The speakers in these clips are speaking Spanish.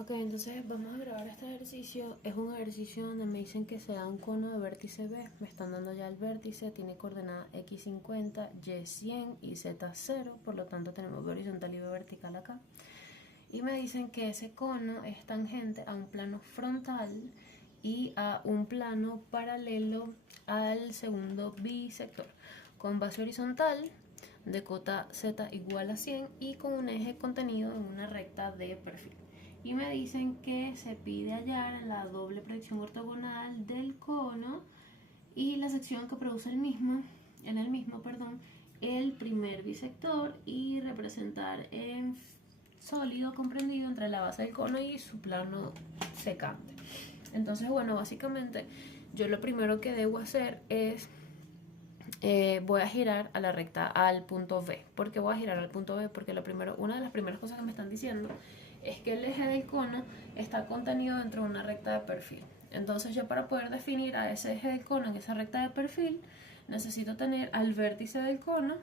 Ok, entonces vamos a grabar este ejercicio. Es un ejercicio donde me dicen que se da un cono de vértice B. Me están dando ya el vértice, tiene coordenada x50, y100 y z0. Por lo tanto tenemos B horizontal y B vertical acá. Y me dicen que ese cono es tangente a un plano frontal y a un plano paralelo al segundo bisector, con base horizontal de cota z igual a 100 y con un eje contenido en una recta de perfil. Y me dicen que se pide hallar la doble proyección ortogonal del cono y la sección que produce el mismo, el primer bisector, y representar en sólido comprendido entre la base del cono y su plano secante. Entonces, bueno, básicamente yo lo primero que debo hacer es voy a girar a la recta al punto B. ¿Por qué voy a girar al punto B? Porque una de las primeras cosas que me están diciendo es que el eje del cono está contenido dentro de una recta de perfil. Entonces yo, para poder definir a ese eje del cono en esa recta de perfil, necesito tener al vértice del cono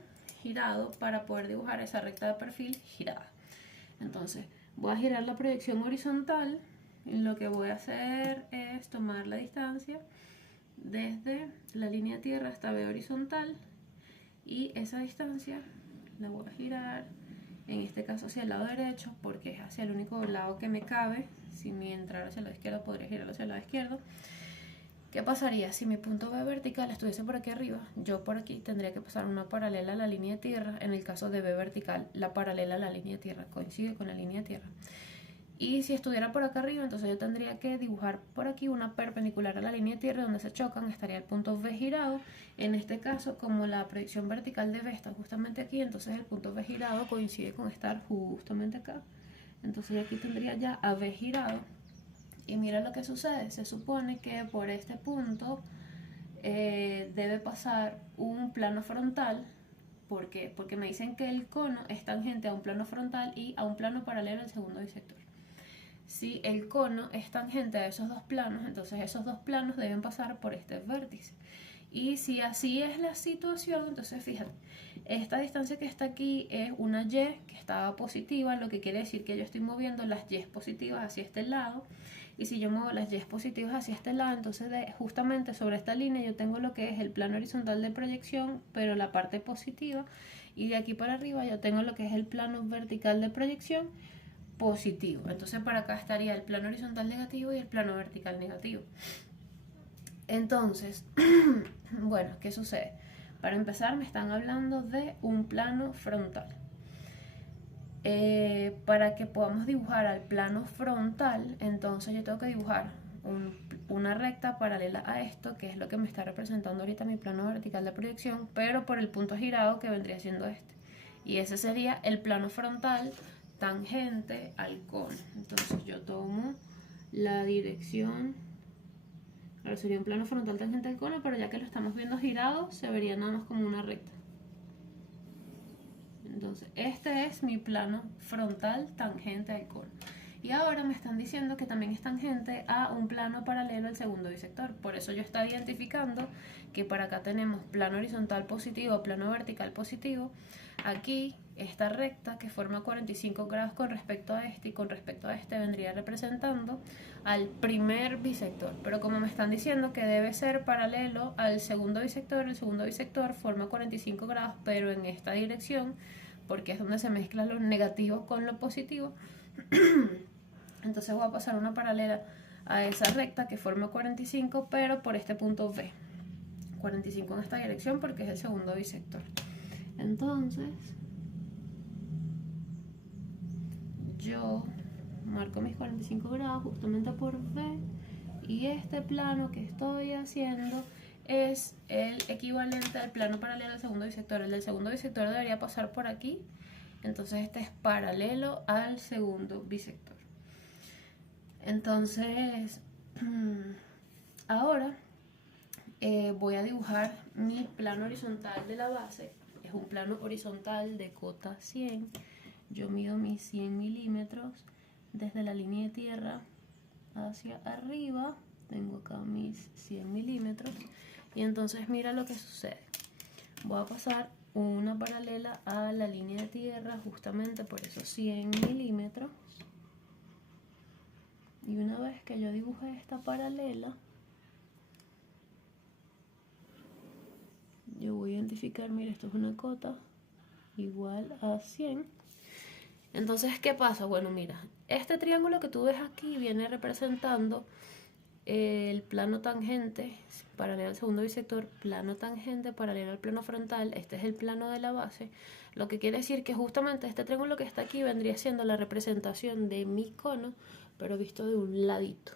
girado para poder dibujar esa recta de perfil girada. Entonces voy a girar la proyección horizontal y lo que voy a hacer es tomar la distancia desde la línea tierra hasta B horizontal, y esa distancia la voy a girar, en este caso hacia el lado derecho, porque es hacia el único lado que me cabe. Si mi entrada hacia el lado izquierdo, podría girarlo hacia el lado izquierdo. ¿Qué pasaría si mi punto B vertical estuviese por aquí arriba? Yo por aquí tendría que pasar una paralela a la línea de tierra. En el caso de B vertical, la paralela a la línea de tierra coincide con la línea de tierra. Y si estuviera por acá arriba, entonces yo tendría que dibujar por aquí una perpendicular a la línea de tierra donde se chocan, estaría el punto B girado. En este caso, como la proyección vertical de B está justamente aquí, entonces el punto B girado coincide con estar justamente acá. Entonces aquí tendría ya a B girado. Y mira lo que sucede, se supone que por este punto debe pasar un plano frontal. ¿Por qué? Porque me dicen que el cono es tangente a un plano frontal y a un plano paralelo al segundo bisector. Si el cono es tangente a esos dos planos, entonces esos dos planos deben pasar por este vértice. Y si así es la situación, entonces fíjate, esta distancia que está aquí es una y que estaba positiva, lo que quiere decir que yo estoy moviendo las y positivas hacia este lado. Y si yo muevo las y positivas hacia este lado, entonces justamente sobre esta línea yo tengo lo que es el plano horizontal de proyección, pero la parte positiva. Y de aquí para arriba yo tengo lo que es el plano vertical de proyección positivo. Entonces para acá estaría el plano horizontal negativo y el plano vertical negativo. Entonces, bueno, ¿qué sucede? Para empezar, me están hablando de un plano frontal. Para que podamos dibujar al plano frontal, entonces yo tengo que dibujar una recta paralela a esto, que es lo que me está representando ahorita mi plano vertical de proyección, pero por el punto girado, que vendría siendo este. Y ese sería el plano frontal tangente al cono. Entonces yo tomo la dirección, ahora sería un plano frontal tangente al cono, pero ya que lo estamos viendo girado, se vería nada más como una recta. Entonces este es mi plano frontal tangente al cono. Y ahora me están diciendo que también es tangente a un plano paralelo al segundo bisector. Por eso yo estaba identificando que para acá tenemos plano horizontal positivo, plano vertical positivo. Aquí esta recta que forma 45 grados con respecto a este, y con respecto a este vendría representando al primer bisector. Pero como me están diciendo que debe ser paralelo al segundo bisector, el segundo bisector forma 45 grados, pero en esta dirección, porque es donde se mezclan los negativos con lo positivo. Entonces voy a pasar una paralela a esa recta que forma 45, pero por este punto B. 45 en esta dirección porque es el segundo bisector. Entonces yo marco mis 45 grados justamente por B, y este plano que estoy haciendo es el equivalente al plano paralelo al segundo bisector. El del segundo bisector debería pasar por aquí, entonces este es paralelo al segundo bisector. Entonces ahora voy a dibujar mi plano horizontal de la base. Es un plano horizontal de cota 100. Yo mido mis 100 milímetros desde la línea de tierra hacia arriba. Tengo acá mis 100 milímetros. Y entonces mira lo que sucede. Voy a pasar una paralela a la línea de tierra justamente por esos 100 milímetros. Y una vez que yo dibuje esta paralela, yo voy a identificar, mira, esto es una cota igual a 100. Entonces, ¿qué pasa? Bueno, mira, este triángulo que tú ves aquí viene representando el plano tangente paralelo al segundo bisector, plano tangente paralelo al plano frontal. Este es el plano de la base, lo que quiere decir que justamente este triángulo que está aquí vendría siendo la representación de mi cono, pero visto de un ladito.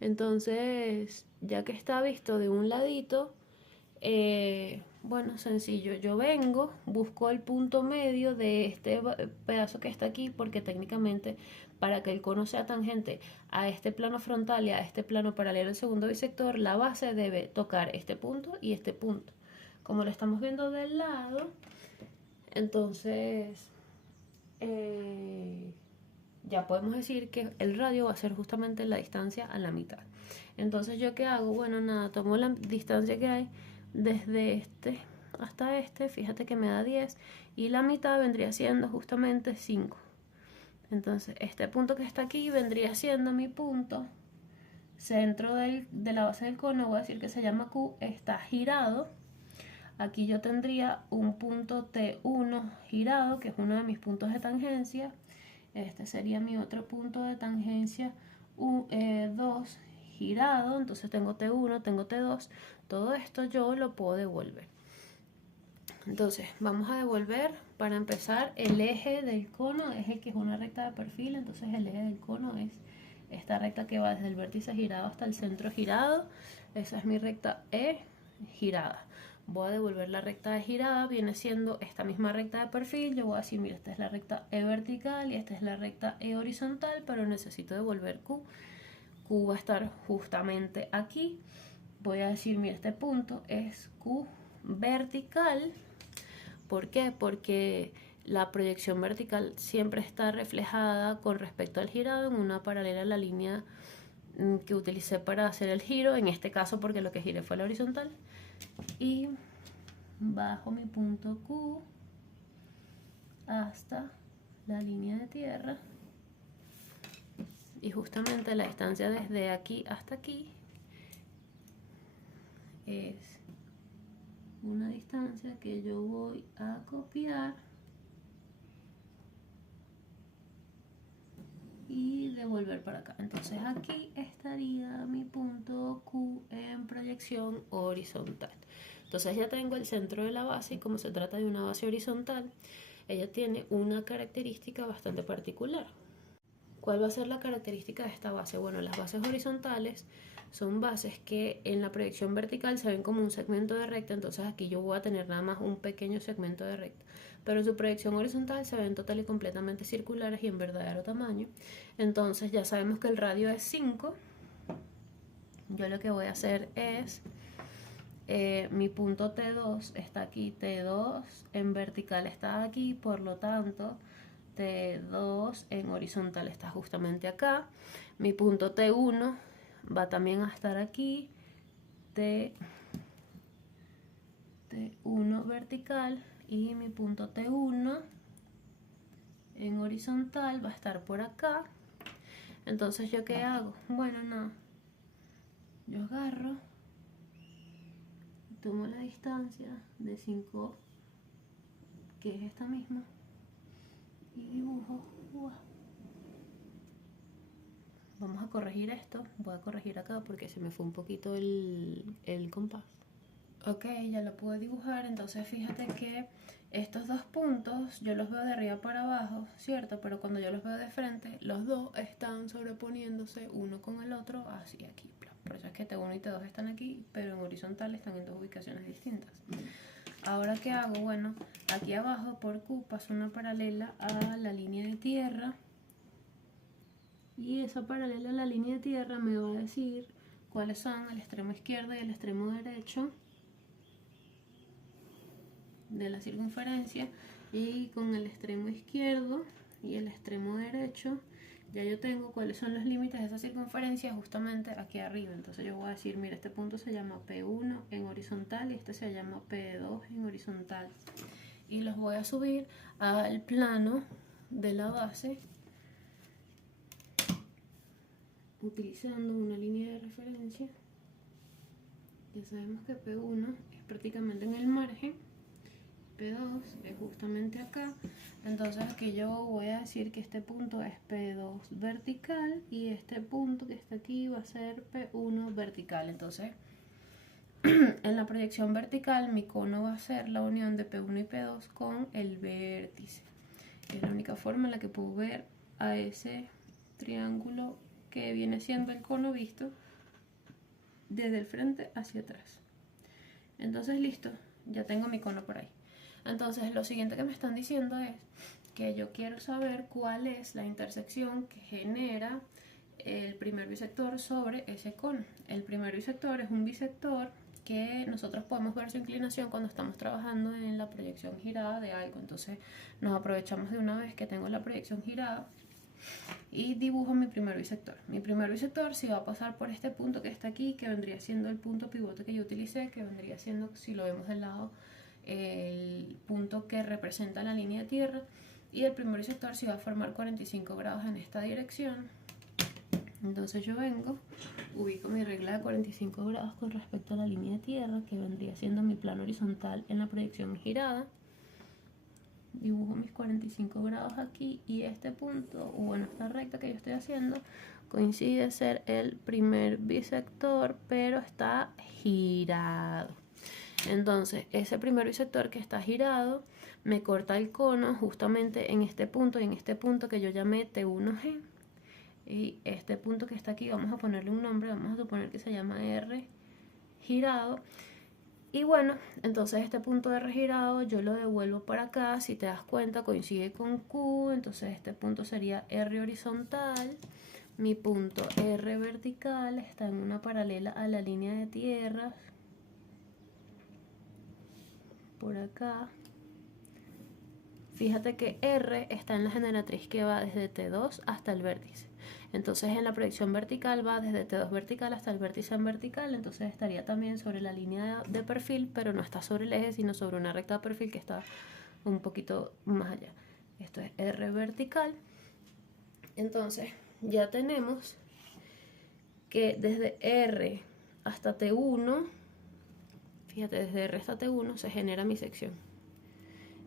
Entonces, ya que está visto de un ladito, bueno, sencillo, yo vengo, busco el punto medio de este pedazo que está aquí, porque técnicamente para que el cono sea tangente a este plano frontal y a este plano paralelo al segundo bisector, la base debe tocar este punto y este punto. Como lo estamos viendo del lado, entonces ya podemos decir que el radio va a ser justamente la distancia a la mitad. Entonces, ¿yo qué hago? Bueno, nada, tomo la distancia que hay desde este hasta este, fíjate que me da 10, y la mitad vendría siendo justamente 5. Entonces, este punto que está aquí vendría siendo mi punto centro de la base del cono, voy a decir que se llama Q, está girado. Aquí yo tendría un punto T1 girado, que es uno de mis puntos de tangencia. Este sería mi otro punto de tangencia 2 girado. Entonces tengo T1, tengo T2. Todo esto yo lo puedo devolver. Entonces vamos a devolver, para empezar, el eje del cono, eje que es una recta de perfil. Entonces el eje del cono es esta recta que va desde el vértice girado hasta el centro girado. Esa es mi recta E girada. Voy a devolver la recta de girada, viene siendo esta misma recta de perfil. Yo voy a decir, mira, esta es la recta E vertical y esta es la recta E horizontal, pero necesito devolver Q. Q va a estar justamente aquí. Voy a decir, mira, este punto es Q vertical. ¿Por qué? Porque la proyección vertical siempre está reflejada con respecto al girado en una paralela a la línea que utilicé para hacer el giro, en este caso porque lo que giré fue la horizontal. Y bajo mi punto Q hasta la línea de tierra, y justamente la distancia desde aquí hasta aquí es una distancia que yo voy a copiar y devolver para acá. Entonces aquí estaría mi punto Q en proyección horizontal. Entonces ya tengo el centro de la base, y como se trata de una base horizontal, ella tiene una característica bastante particular. ¿Cuál va a ser la característica de esta base? Bueno, las bases horizontales son bases que en la proyección vertical se ven como un segmento de recta. Entonces aquí yo voy a tener nada más un pequeño segmento de recta, pero en su proyección horizontal se ven total y completamente circulares y en verdadero tamaño. Entonces ya sabemos que el radio es 5. Yo lo que voy a hacer es, mi punto T2 está aquí, T2 en vertical está aquí, por lo tanto T2 en horizontal está justamente acá. Mi punto T1 va también a estar aquí, T1 vertical, y mi punto T1 en horizontal va a estar por acá. Entonces, ¿yo qué hago? Bueno, no, yo agarro, tomo la distancia de 5, que es esta misma, y dibujo. Vamos a corregir esto. Voy a corregir acá porque se me fue un poquito el compás. Ok, ya lo pude dibujar. Entonces fíjate que estos dos puntos yo los veo de arriba para abajo, ¿cierto? Pero cuando yo los veo de frente, los dos están sobreponiéndose uno con el otro, así aquí. Por eso es que T1 y T2 están aquí, pero en horizontal están en dos ubicaciones distintas. Ahora, ¿qué hago? Bueno, aquí abajo por Q paso una paralela a la línea de tierra, y esa paralela a la línea de tierra me va a decir cuáles son el extremo izquierdo y el extremo derecho de la circunferencia. Y con el extremo izquierdo y el extremo derecho ya yo tengo cuáles son los límites de esa circunferencia justamente aquí arriba. Entonces yo voy a decir, mira, este punto se llama P1 en horizontal y este se llama P2 en horizontal, y los voy a subir al plano de la base utilizando una línea de referencia. Ya sabemos que P1 es prácticamente en el margen, P2 es justamente acá. Entonces aquí yo voy a decir que este punto es P2 vertical y este punto que está aquí va a ser P1 vertical. Entonces en la proyección vertical mi cono va a ser la unión de P1 y P2 con el vértice. Es la única forma en la que puedo ver a ese triángulo que viene siendo el cono visto desde el frente hacia atrás. Entonces listo, ya tengo mi cono por ahí. Entonces lo siguiente que me están diciendo es que yo quiero saber cuál es la intersección que genera el primer bisector sobre ese cono. El primer bisector es un bisector que nosotros podemos ver su inclinación cuando estamos trabajando en la proyección girada de algo. Entonces nos aprovechamos de una vez que tengo la proyección girada y dibujo mi primer bisector. Mi primer bisector si va a pasar por este punto que está aquí, que vendría siendo el punto pivote que yo utilicé, que vendría siendo, si lo vemos del lado, el punto que representa la línea de tierra. Y el primer bisector si va a formar 45 grados en esta dirección. Entonces yo vengo, ubico mi regla de 45 grados con respecto a la línea de tierra, que vendría siendo mi plano horizontal en la proyección girada. Dibujo mis 45 grados aquí y este punto, o bueno, esta recta que yo estoy haciendo, coincide ser el primer bisector, pero está girado. Entonces, ese primer bisector que está girado me corta el cono justamente en este punto y en este punto que yo llamé T1G. Y este punto que está aquí, vamos a ponerle un nombre, vamos a suponer que se llama R girado. Y bueno, entonces este punto R girado yo lo devuelvo para acá. Si te das cuenta, coincide con Q, entonces este punto sería R horizontal. Mi punto R vertical está en una paralela a la línea de tierra, por acá. Fíjate que R está en la generatriz que va desde T2 hasta el vértice. Entonces en la proyección vertical va desde T2 vertical hasta el vértice en vertical. Entonces estaría también sobre la línea de perfil, pero no está sobre el eje, sino sobre una recta de perfil que está un poquito más allá. Esto es R vertical. Entonces ya tenemos que desde R hasta T1, fíjate, desde R hasta T1 se genera mi sección.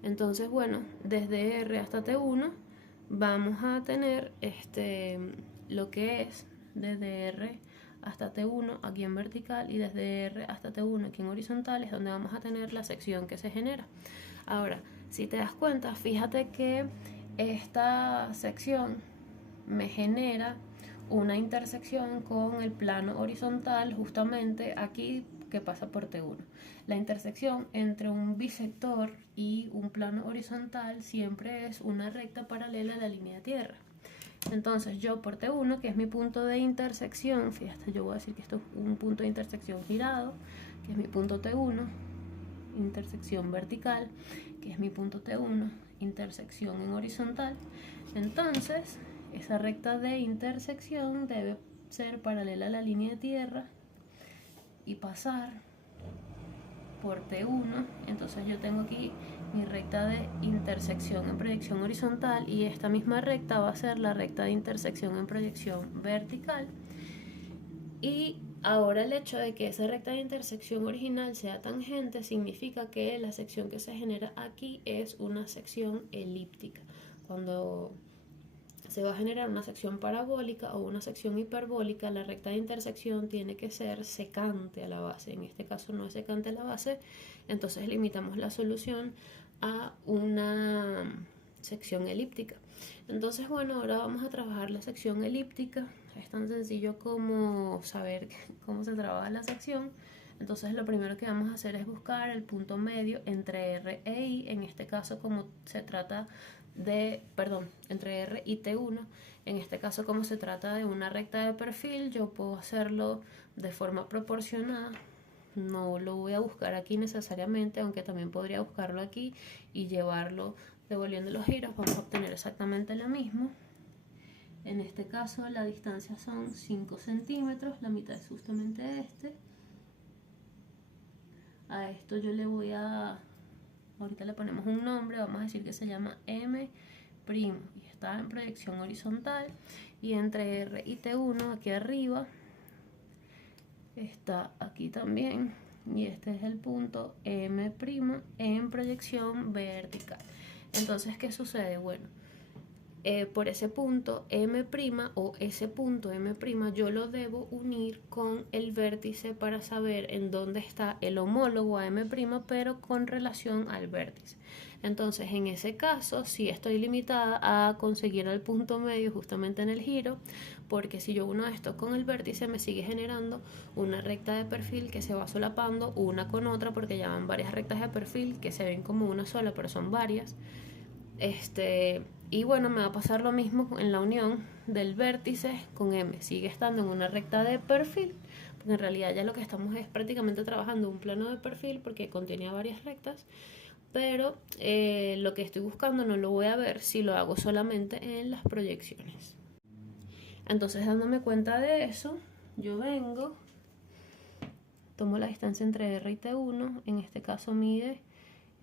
Entonces, bueno, desde R hasta T1 vamos a tener lo que es desde R hasta T1 aquí en vertical y desde R hasta T1 aquí en horizontal, es donde vamos a tener la sección que se genera. Ahora, si te das cuenta, fíjate que esta sección me genera una intersección con el plano horizontal justamente aquí que pasa por T1. La intersección entre un bisector y un plano horizontal siempre es una recta paralela a la línea de tierra. Entonces yo por T1, que es mi punto de intersección, fíjate, yo voy a decir que esto es un punto de intersección girado, que es mi punto T1, intersección vertical, que es mi punto T1, intersección en horizontal. Entonces esa recta de intersección debe ser paralela a la línea de tierra y pasar por T1. Entonces yo tengo aquí mi recta de intersección en proyección horizontal y esta misma recta va a ser la recta de intersección en proyección vertical. Y ahora el hecho de que esa recta de intersección original sea tangente significa que la sección que se genera aquí es una sección elíptica. Cuando se va a generar una sección parabólica o una sección hiperbólica, la recta de intersección tiene que ser secante a la base. En este caso no es secante a la base, entonces limitamos la solución a una sección elíptica. Entonces, bueno, ahora vamos a trabajar la sección elíptica. Es tan sencillo como saber cómo se trabaja la sección. Entonces lo primero que vamos a hacer es buscar el punto medio entre R e I. En este caso, como se trata entre R y T1, en este caso como se trata de una recta de perfil, yo puedo hacerlo de forma proporcionada. No lo voy a buscar aquí necesariamente, aunque también podría buscarlo aquí y llevarlo devolviendo los giros. Vamos a obtener exactamente lo mismo. En este caso la distancia son 5 centímetros, la mitad es justamente este. A esto yo le voy a, ahorita le ponemos un nombre, vamos a decir que se llama M ', y está en proyección horizontal, y entre R y T1 aquí arriba está aquí también, y este es el punto M' en proyección vertical. Entonces, ¿qué sucede? Bueno, por ese punto M' o ese punto M', yo lo debo unir con el vértice para saber en dónde está el homólogo a M', pero con relación al vértice. Entonces, en ese caso, sí estoy limitada a conseguir el punto medio justamente en el giro, porque si yo uno esto con el vértice me sigue generando una recta de perfil que se va solapando una con otra, porque ya van varias rectas de perfil que se ven como una sola, pero son varias. Y bueno, me va a pasar lo mismo en la unión del vértice con M. Sigue estando en una recta de perfil, porque en realidad ya lo que estamos es prácticamente trabajando un plano de perfil porque contiene varias rectas, pero lo que estoy buscando no lo voy a ver si lo hago solamente en las proyecciones. Entonces, dándome cuenta de eso, yo vengo, tomo la distancia entre R y T1, en este caso mide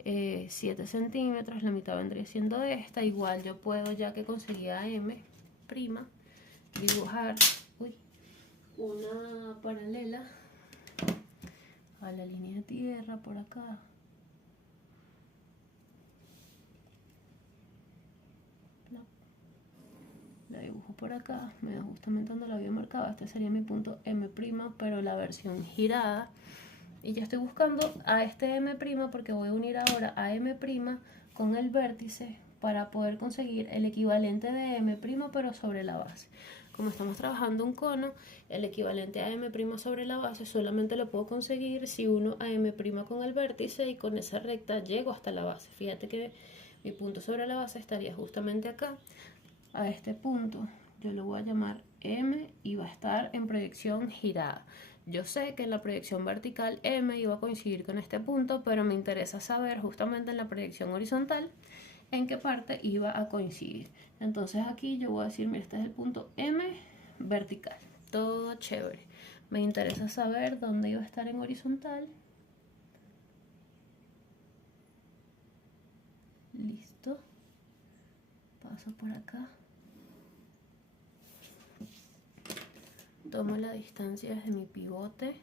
7 centímetros, la mitad vendría siendo esta. Igual yo puedo, ya que conseguí a M', dibujar una paralela a la línea de tierra por acá. La dibujo por acá, me da justamente donde lo había marcado. Este sería mi punto M', pero la versión girada. Y ya estoy buscando a este M' porque voy a unir ahora a M' con el vértice para poder conseguir el equivalente de M', pero sobre la base. Como estamos trabajando un cono, el equivalente a M' sobre la base solamente lo puedo conseguir si uno a M' con el vértice, y con esa recta llego hasta la base. Fíjate que mi punto sobre la base estaría justamente acá. A este punto yo lo voy a llamar M y va a estar en proyección girada. Yo sé que en la proyección vertical M iba a coincidir con este punto, pero me interesa saber justamente en la proyección horizontal en qué parte iba a coincidir. Entonces aquí yo voy a decir, mira, este es el punto M vertical. Todo chévere. Me interesa saber dónde iba a estar en horizontal. Listo. Paso por acá. Tomo la distancia desde mi pivote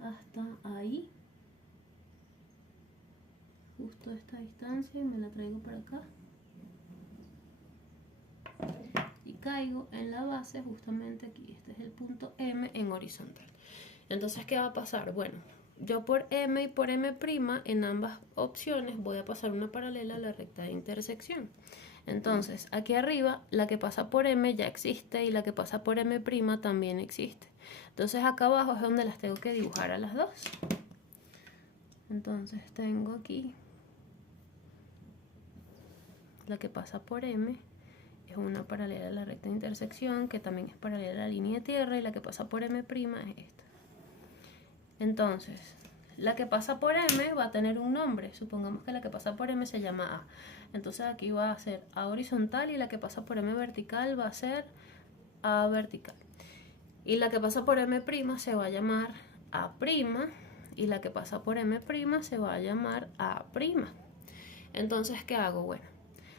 hasta ahí, justo esta distancia, y me la traigo para acá y caigo en la base justamente aquí. Este es el punto M en horizontal. Entonces, ¿qué va a pasar? Bueno, yo por M y por M' en ambas opciones voy a pasar una paralela a la recta de intersección. Entonces, aquí arriba la que pasa por M ya existe y la que pasa por M' también existe. Entonces acá abajo es donde las tengo que dibujar a las dos. Entonces tengo aquí la que pasa por M, es una paralela a la recta de intersección, que también es paralela a la línea de tierra, y la que pasa por M' es esta. Entonces, la que pasa por M va a tener un nombre. Supongamos que la que pasa por M se llama A. Entonces aquí va a ser A horizontal, y la que pasa por M vertical va a ser A vertical. Y la que pasa por M' se va a llamar A', y la que pasa por M' se va a llamar A'. Entonces, ¿qué hago? Bueno,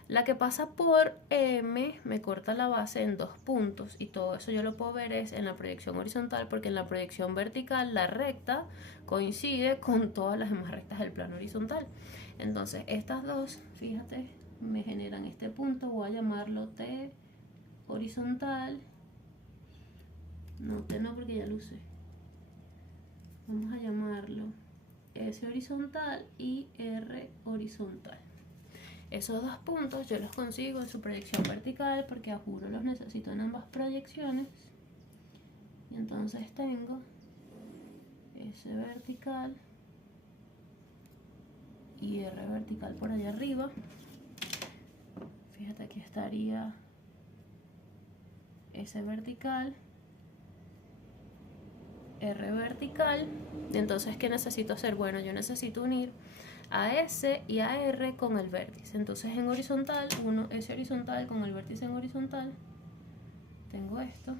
la que pasa por M me corta la base en 2 puntos, y todo eso yo lo puedo ver es en la proyección horizontal, porque en la proyección vertical la recta coincide con todas las demás rectas del plano horizontal. Entonces estas dos, fíjate, me generan este punto. Voy a llamarlo T horizontal. No, T no, porque ya lo usé. Vamos a llamarlo S horizontal y R horizontal. Esos 2 puntos yo los consigo en su proyección vertical, porque a juro los necesito en ambas proyecciones. Y entonces tengo S vertical y R vertical por allá arriba. Fíjate, aquí estaría S vertical, R vertical. Entonces, ¿qué necesito hacer? Bueno, yo necesito unir a S y a R con el vértice. Entonces, en horizontal, uno S horizontal con el vértice en horizontal. Tengo esto.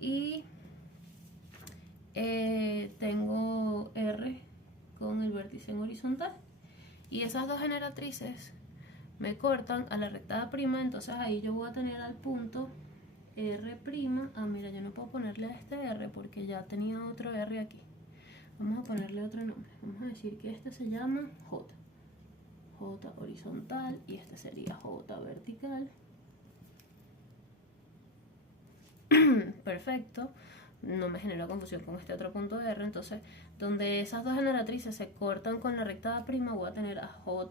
Y vértice en horizontal. Y esas dos generatrices me cortan a la recta A', entonces ahí yo voy a tener al punto R'. Ah, mira, yo no puedo ponerle a este R porque ya tenía otro R aquí. Vamos a ponerle otro nombre. Vamos a decir que este se llama J. J horizontal y este sería J vertical. Perfecto. No me genera confusión con este otro punto R. Entonces, donde esas dos generatrices se cortan con la recta A', voy a tener a J'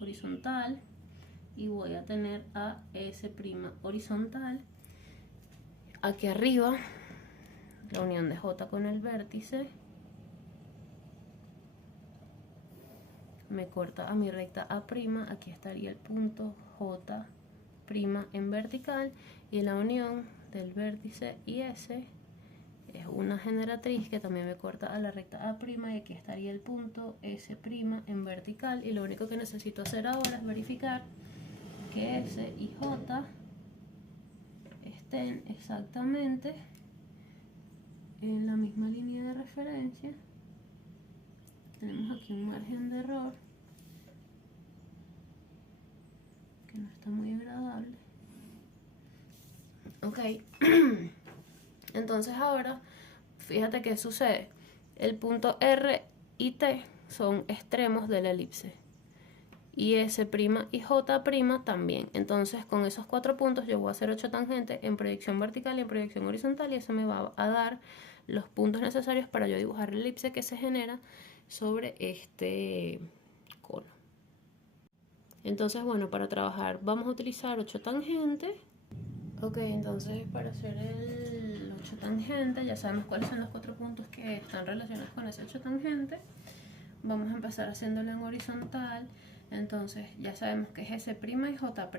horizontal y voy a tener a S' horizontal. Aquí arriba, la unión de J con el vértice me corta a mi recta A'. Aquí estaría el punto J' en vertical, y la unión del vértice y S es una generatriz que también me corta a la recta A', y aquí estaría el punto S' en vertical. Y lo único que necesito hacer ahora es verificar que S y J estén exactamente en la misma línea de referencia. Tenemos aquí un margen de error que no está muy agradable. Ok. Entonces ahora, fíjate qué sucede. El punto R y T son extremos de la elipse. Y S' y J' también. Entonces con esos 4 puntos yo voy a hacer 8 tangentes en proyección vertical y en proyección horizontal. Y eso me va a dar los puntos necesarios para yo dibujar la elipse que se genera sobre este cono. Entonces, bueno, para trabajar vamos a utilizar 8 tangentes. Ok, entonces para hacer el 8 tangente, ya sabemos cuáles son los 4 puntos que están relacionados con ese 8 tangente. Vamos a empezar haciéndolo en horizontal. Entonces ya sabemos que es S' y J'.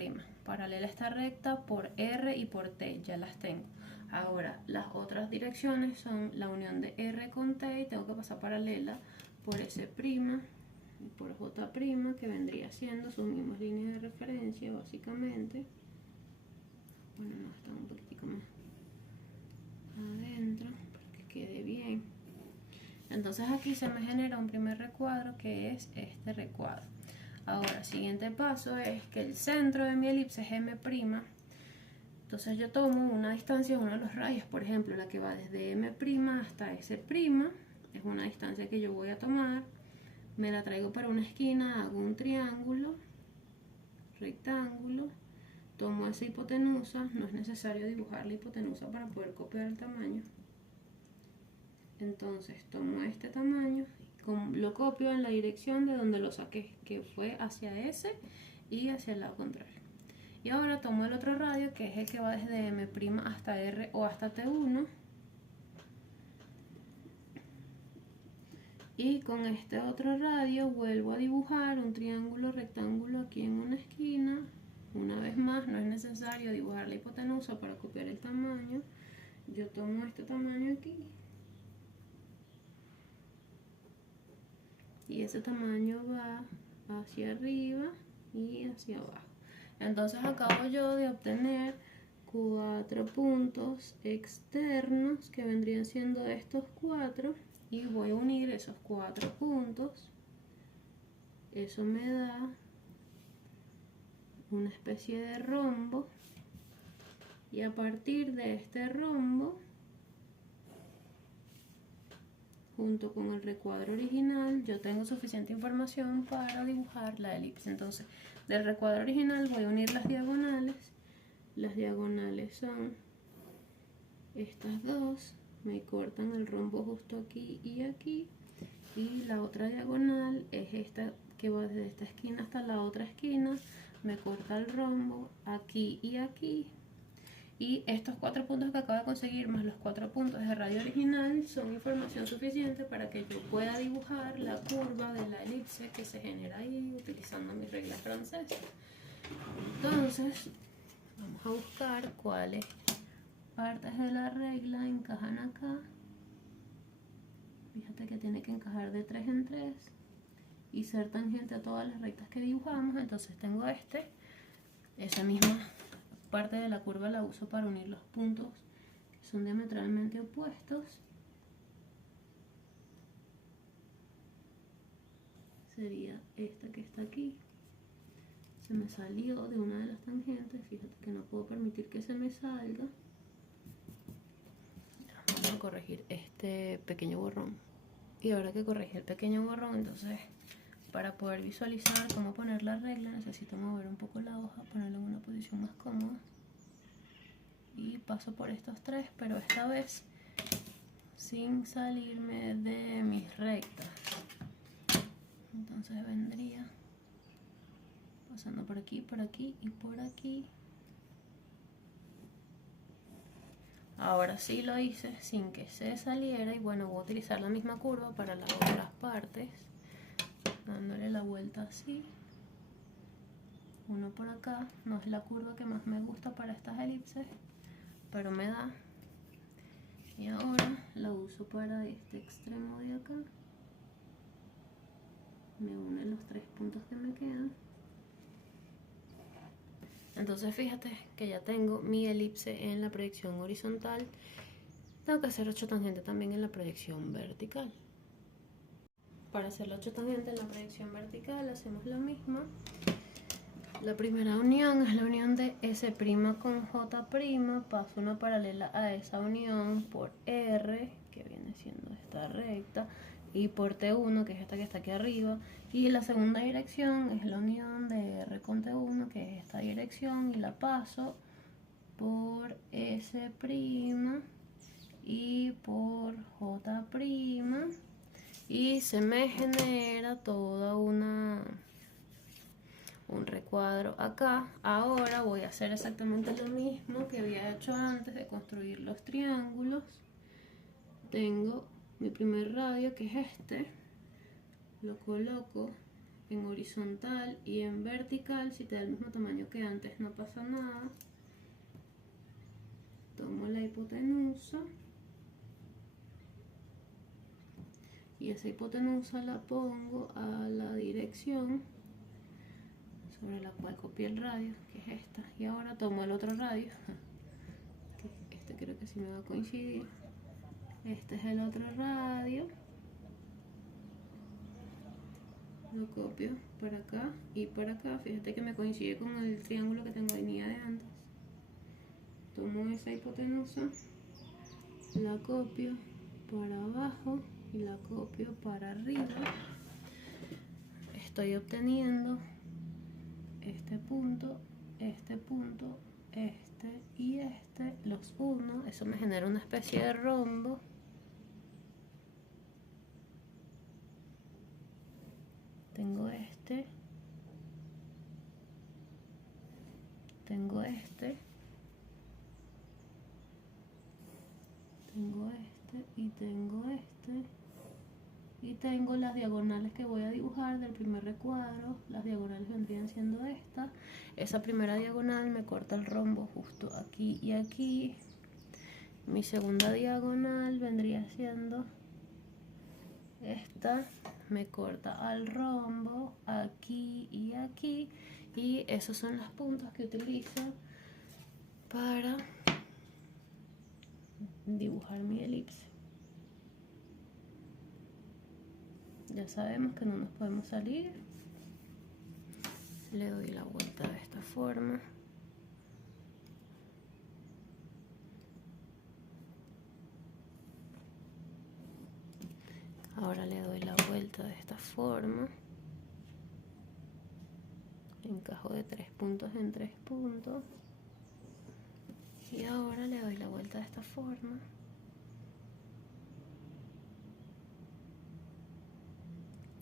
Paralela a esta recta por R y por T, ya las tengo. Ahora, las otras direcciones son la unión de R con T y tengo que pasar paralela por S' y por J', que vendría siendo sus mismas líneas de referencia básicamente. Bueno, no, está un poquitico más adentro para que quede bien. Entonces aquí se me genera un primer recuadro que es este recuadro. Ahora, el siguiente paso es que el centro de mi elipse es M'. Entonces yo tomo una distancia de uno de los rayos, por ejemplo, la que va desde M' hasta S'. Es una distancia que yo voy a tomar. Me la traigo para una esquina, hago un triángulo, rectángulo. Tomo esa hipotenusa, no es necesario dibujar la hipotenusa para poder copiar el tamaño. Entonces tomo este tamaño, lo copio en la dirección de donde lo saqué, que fue hacia S y hacia el lado contrario. Y ahora tomo el otro radio, que es el que va desde M' hasta R o hasta T1. Y con este otro radio vuelvo a dibujar un triángulo rectángulo aquí en una esquina. Una vez más, no es necesario dibujar la hipotenusa para copiar el tamaño. Yo tomo este tamaño aquí. Y ese tamaño va hacia arriba y hacia abajo. Entonces acabo yo de obtener 4 puntos externos que vendrían siendo estos 4. Y voy a unir esos 4 puntos. Eso me da una especie de rombo, y a partir de este rombo, junto con el recuadro original, yo tengo suficiente información para dibujar la elipse. Entonces, del recuadro original voy a unir las diagonales. Las diagonales son estas dos, me cortan el rombo justo aquí y aquí, y la otra diagonal es esta que va desde esta esquina hasta la otra esquina, me corta el rombo aquí y aquí. Y estos 4 puntos que acabo de conseguir más los 4 puntos de radio original son información suficiente para que yo pueda dibujar la curva de la elipse que se genera ahí utilizando mis reglas francesas. Entonces vamos a buscar cuáles partes de la regla encajan acá. Fíjate que tiene que encajar de 3 en 3 y ser tangente a todas las rectas que dibujamos. Entonces tengo esa misma parte de la curva la uso para unir los puntos que son diametralmente opuestos. sería esta que está aquí. Se me salió de una de las tangentes, fíjate que no puedo permitir que se me salga. Vamos a corregir este pequeño borrón. Y ahora que corregí el pequeño borrón, entonces para poder visualizar cómo poner la regla necesito mover un poco la hoja, ponerla en una posición más cómoda. Y paso por estos tres, pero esta vez sin salirme de mis rectas. Entonces vendría pasando por aquí y por aquí. Ahora sí lo hice sin que se saliera y bueno, voy a utilizar la misma curva para las otras partes, dándole la vuelta así. Uno por acá, no es la curva que más me gusta para estas elipses, pero me da. Y ahora la uso para este extremo de acá. Me une los tres puntos que me quedan. Entonces fíjate que ya tengo mi elipse en la proyección horizontal. Tengo que hacer 8 tangentes también en la proyección vertical. Para hacer la 8 tangentes en la proyección vertical hacemos lo mismo. La primera unión es la unión de S' con J'. Paso una paralela a esa unión por R, que viene siendo esta recta, y por T1, que es esta que está aquí arriba. Y la segunda dirección es la unión de R con T1, que es esta dirección, y la paso por S' y por J', y se me genera toda un recuadro acá. Ahora voy a hacer exactamente lo mismo que había hecho antes de construir los triángulos. Tengo mi primer radio, que es este, lo coloco en horizontal y en vertical. Si te da el mismo tamaño que antes no pasa nada. Tomo la hipotenusa y esa hipotenusa la pongo a la dirección sobre la cual copié el radio, que es esta. Y ahora tomo el otro radio, que este creo que sí me va a coincidir. Este es el otro radio. Lo copio para acá y para acá. Fíjate que me coincide con el triángulo que tengo venía de antes. Tomo esa hipotenusa, la copio para abajo y la copio para arriba. Estoy obteniendo este punto, este y este, los uno. Eso me genera una especie de rombo. Tengo este, tengo este, tengo este y tengo este. Y tengo las diagonales que voy a dibujar del primer recuadro. Las diagonales vendrían siendo estas. Esa primera diagonal me corta el rombo justo aquí y aquí. Mi segunda diagonal vendría siendo esta. Me corta al rombo aquí y aquí. Y esos son los puntos que utilizo para dibujar mi elipse. Ya sabemos que no nos podemos salir. Le doy la vuelta de esta forma. Ahora le doy la vuelta de esta forma. Encajo de 3 puntos en 3 puntos. Y ahora le doy la vuelta de esta forma.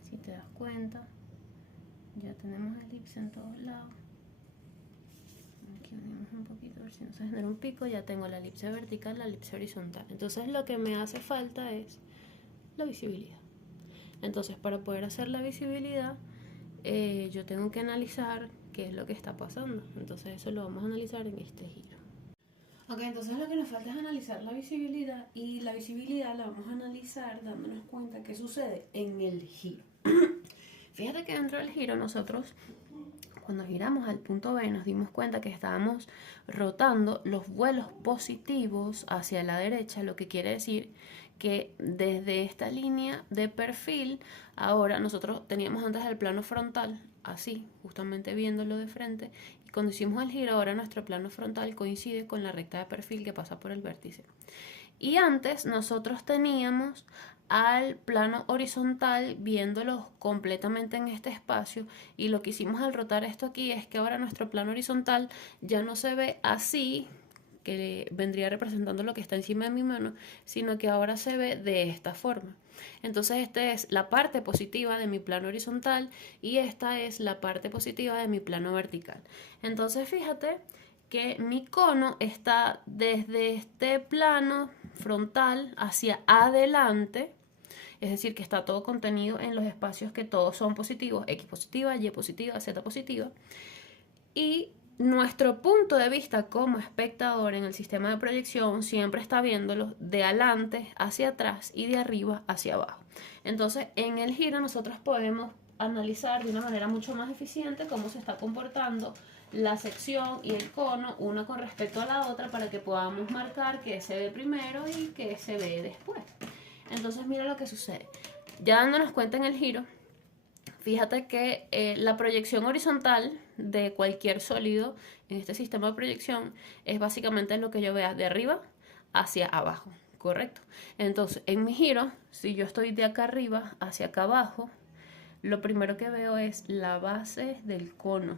Si te das cuenta, ya tenemos elipse en todos lados. Aquí unimos un poquito a ver si no se genera un pico. Ya tengo la elipse vertical, la elipse horizontal. Entonces lo que me hace falta es la visibilidad. Entonces para poder hacer la visibilidad, yo tengo que analizar qué es lo que está pasando. Entonces eso lo vamos a analizar en este giro. Ok, entonces lo que nos falta es analizar la visibilidad, y la visibilidad la vamos a analizar dándonos cuenta qué sucede en el giro. Fíjate que dentro del giro nosotros, cuando giramos al punto B, nos dimos cuenta que estábamos rotando los vuelos positivos hacia la derecha, lo que quiere decir que desde esta línea de perfil, ahora nosotros teníamos antes el plano frontal, así, justamente viéndolo de frente, y cuando hicimos el giro, ahora nuestro plano frontal coincide con la recta de perfil que pasa por el vértice. Y antes nosotros teníamos al plano horizontal viéndolo completamente en este espacio, y lo que hicimos al rotar esto aquí es que ahora nuestro plano horizontal ya no se ve así, que vendría representando lo que está encima de mi mano, sino que ahora se ve de esta forma. Entonces esta es la parte positiva de mi plano horizontal y esta es la parte positiva de mi plano vertical. Entonces fíjate que mi cono está desde este plano frontal hacia adelante, es decir, que está todo contenido en los espacios que todos son positivos, X positiva, Y positiva, Z positiva, y nuestro punto de vista como espectador en el sistema de proyección siempre está viéndolo de adelante hacia atrás y de arriba hacia abajo. Entonces, en el giro nosotros podemos analizar de una manera mucho más eficiente cómo se está comportando la sección y el cono una con respecto a la otra, para que podamos marcar qué se ve primero y qué se ve después. Entonces mira lo que sucede. Ya dándonos cuenta en el giro, fíjate que la proyección horizontal de cualquier sólido en este sistema de proyección es básicamente lo que yo vea de arriba hacia abajo, ¿correcto? Entonces, en mi giro, si yo estoy de acá arriba hacia acá abajo, lo primero que veo es la base del cono.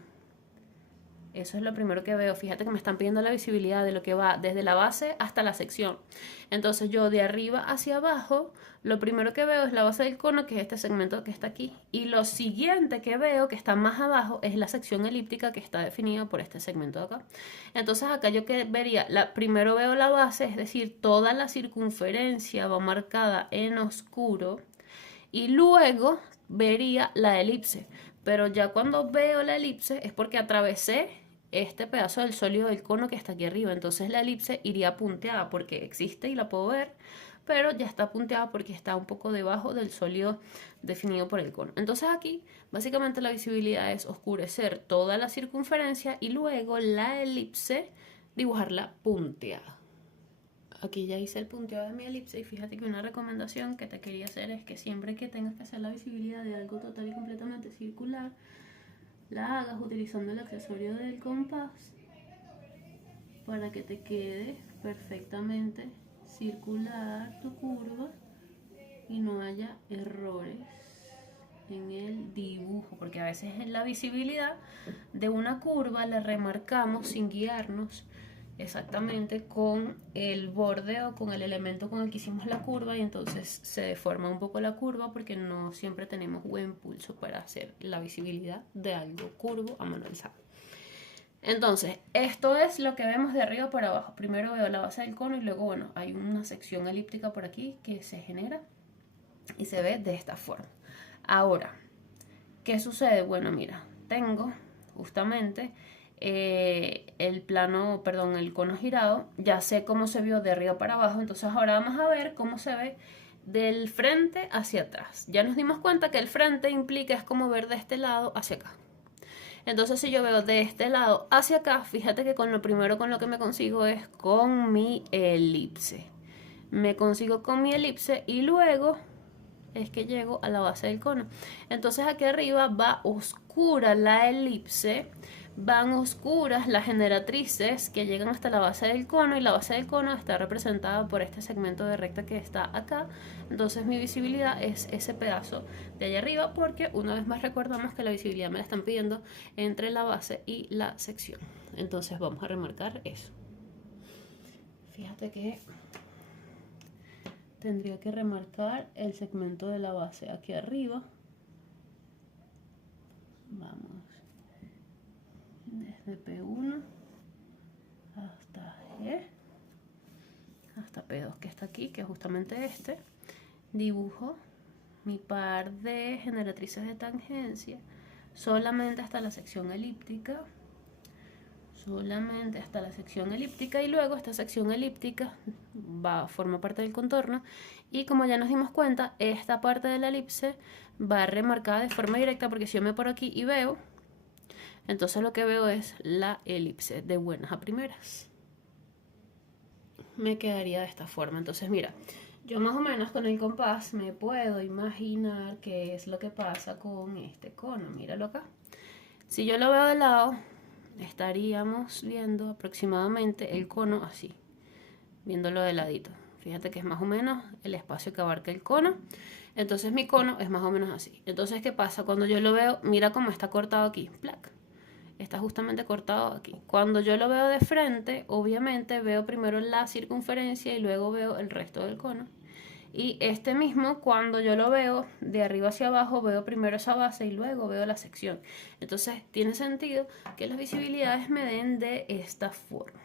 Eso es lo primero que veo. Fíjate que me están pidiendo la visibilidad de lo que va desde la base hasta la sección. Entonces yo de arriba hacia abajo, lo primero que veo es la base del cono, que es este segmento que está aquí. Y lo siguiente que veo, que está más abajo, es la sección elíptica, que está definida por este segmento de acá. Entonces acá yo que vería, primero veo la base, es decir, toda la circunferencia va marcada en oscuro. Y luego vería la elipse. Pero ya cuando veo la elipse es porque atravesé este pedazo del sólido del cono que está aquí arriba. Entonces la elipse iría punteada porque existe y la puedo ver, pero ya está punteada porque está un poco debajo del sólido definido por el cono. Entonces aquí básicamente la visibilidad es oscurecer toda la circunferencia y luego la elipse dibujarla punteada. Aquí ya hice el punteado de mi elipse, y fíjate que una recomendación que te quería hacer es que siempre que tengas que hacer la visibilidad de algo total y completamente circular, la hagas utilizando el accesorio del compás para que te quede perfectamente circular tu curva y no haya errores en el dibujo, porque a veces en la visibilidad de una curva la remarcamos sin guiarnos exactamente con el borde o con el elemento con el que hicimos la curva, y entonces se deforma un poco la curva porque no siempre tenemos buen pulso para hacer la visibilidad de algo curvo a mano alzada. Entonces, esto es lo que vemos de arriba para abajo. Primero veo la base del cono y luego, bueno, hay una sección elíptica por aquí que se genera y se ve de esta forma. Ahora, ¿qué sucede? Bueno, mira, tengo justamente el plano, perdón, el cono girado. Ya sé cómo se vio de arriba para abajo, entonces ahora vamos a ver cómo se ve del frente hacia atrás. Ya nos dimos cuenta que el frente implica es como ver de este lado hacia acá. Entonces si yo veo de este lado hacia acá, fíjate que con lo primero con lo que me consigo es con mi elipse. Me consigo con mi elipse y luego es que llego a la base del cono. Entonces aquí arriba va oscura la elipse, van oscuras las generatrices que llegan hasta la base del cono, y la base del cono está representada por este segmento de recta que está acá. Entonces mi visibilidad es ese pedazo de allá arriba, porque una vez más recordamos que la visibilidad me la están pidiendo entre la base y la sección. Entonces vamos a remarcar eso. Fíjate que tendría que remarcar el segmento de la base aquí arriba. Vamos desde P1 hasta G, hasta P2 que está aquí, que es justamente este. Dibujo mi par de generatrices de tangencia solamente hasta la sección elíptica, solamente hasta la sección elíptica, y luego esta sección elíptica forma parte del contorno, y como ya nos dimos cuenta, esta parte de la elipse va remarcada de forma directa, porque si yo me paro aquí y veo, entonces lo que veo es la elipse de buenas a primeras. Me quedaría de esta forma. Entonces mira, Yo más o menos con el compás me puedo imaginar qué es lo que pasa con este cono. Míralo acá. Si yo lo veo de lado, estaríamos viendo aproximadamente el cono así, viéndolo de ladito. Fíjate que es más o menos el espacio que abarca el cono. Entonces mi cono es más o menos así. Entonces, ¿qué pasa? Cuando yo lo veo, mira cómo está cortado aquí. Plac. Está justamente cortado aquí. Cuando yo lo veo de frente, obviamente veo primero la circunferencia y luego veo el resto del cono. Y este mismo, cuando yo lo veo de arriba hacia abajo, veo primero esa base y luego veo la sección. Entonces tiene sentido que las visibilidades me den de esta forma.